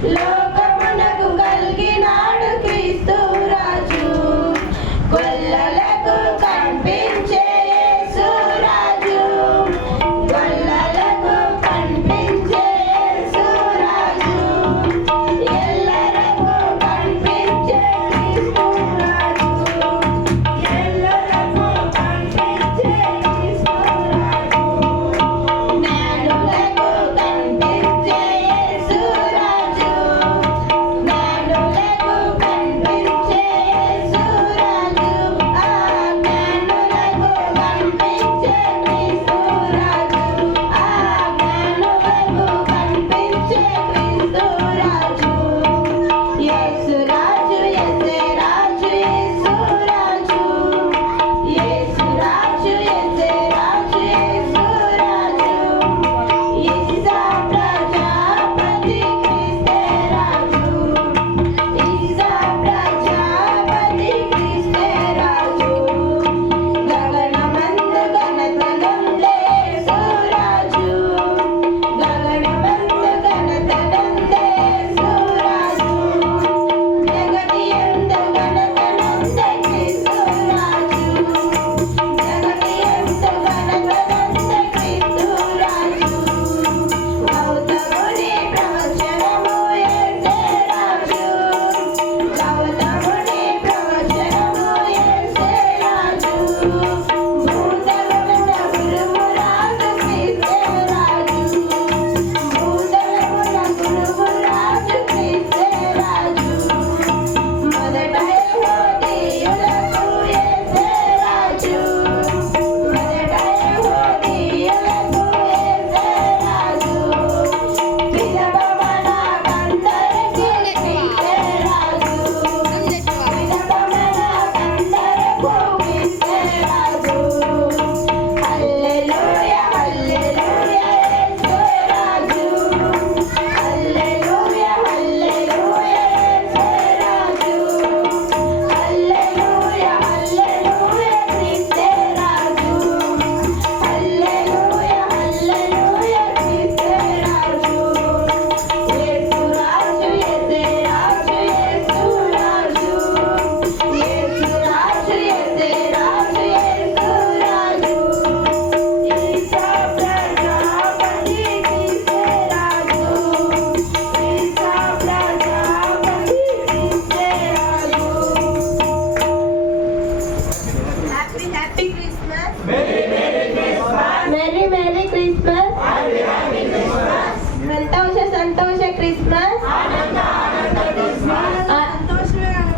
లోకమునకు కలిగినాడు క్రీస్తు రాజు, గొల్లలకు కనిపించే యేసు రాజు, గొల్లలకు కనిపించే యేసు రాజు, ఎల్లరకు కనిపించే క్రీస్తు రాజు, ఎల్లరకు కనిపించే క్రీస్తు రాజు, జ్ఞానులకు కనిపించే యేసు రాజు, జ్ఞానులకు కనిపించే యేసు రాజు, ఆ జ్ఞానులకు కనిపించే క్రీస్తు రాజు, ఆ జ్ఞానులకు కనిపించే క్రీస్తు రాజు, యేసు రాజు, యేసే రాజు, యేసు రాజు, యేసు రాజు, యేసే రాజు, యేసు రాజు, ఈసా ప్రజాపతి క్రీస్తే రాజు, ఈసా ప్రజాపతి క్రీస్తే రాజు, గగనమందు ఘనతనుందే యేసు రాజు, గగనమందు ఘనతనుందే యేసు రాజు, జగతి యందు ఘనతనుందే క్రీస్తు రాజు, జగతి యందు ఘనతనుందే క్రీస్తు రాజు, గౌతముని ప్రవచనము యేసే రాజు, గౌతముని ప్రవచనము యేసే రాజు, భూతలమున గురువు రాజు క్రీస్తే రాజు, భూతలమున గురువు రాజు క్రీస్తే రాజు, మొదట యెహూదీయులకు యేసే రాజు, మొదట యెహూదీయులకు యేసే రాజు, విధవమనకందరికి క్రీస్తే రాజు, విధవమనకందరకు క్రీస్తే రాజు, హల్లెలూయా హల్లెలూయా యేసు రాజు, హల్లెలూయా హల్లెలూయా యేసు రాజు, హల్లెలూయా హల్లెలూయా క్రీస్తే రాజు, హల్లెలూయా హల్లెలూయా క్రీస్తే రాజు, యేసు రాజు, యేసే రాజు, యేసు రాజు, యేసు రాజు, యేసే రాజు, యేసు రాజు, ఈసా ప్రజాపతి క్రీస్తే రాజు, ఈసా ప్రజాపతి క్రీస్తే రాజు. Happy happy Christmas, merry merry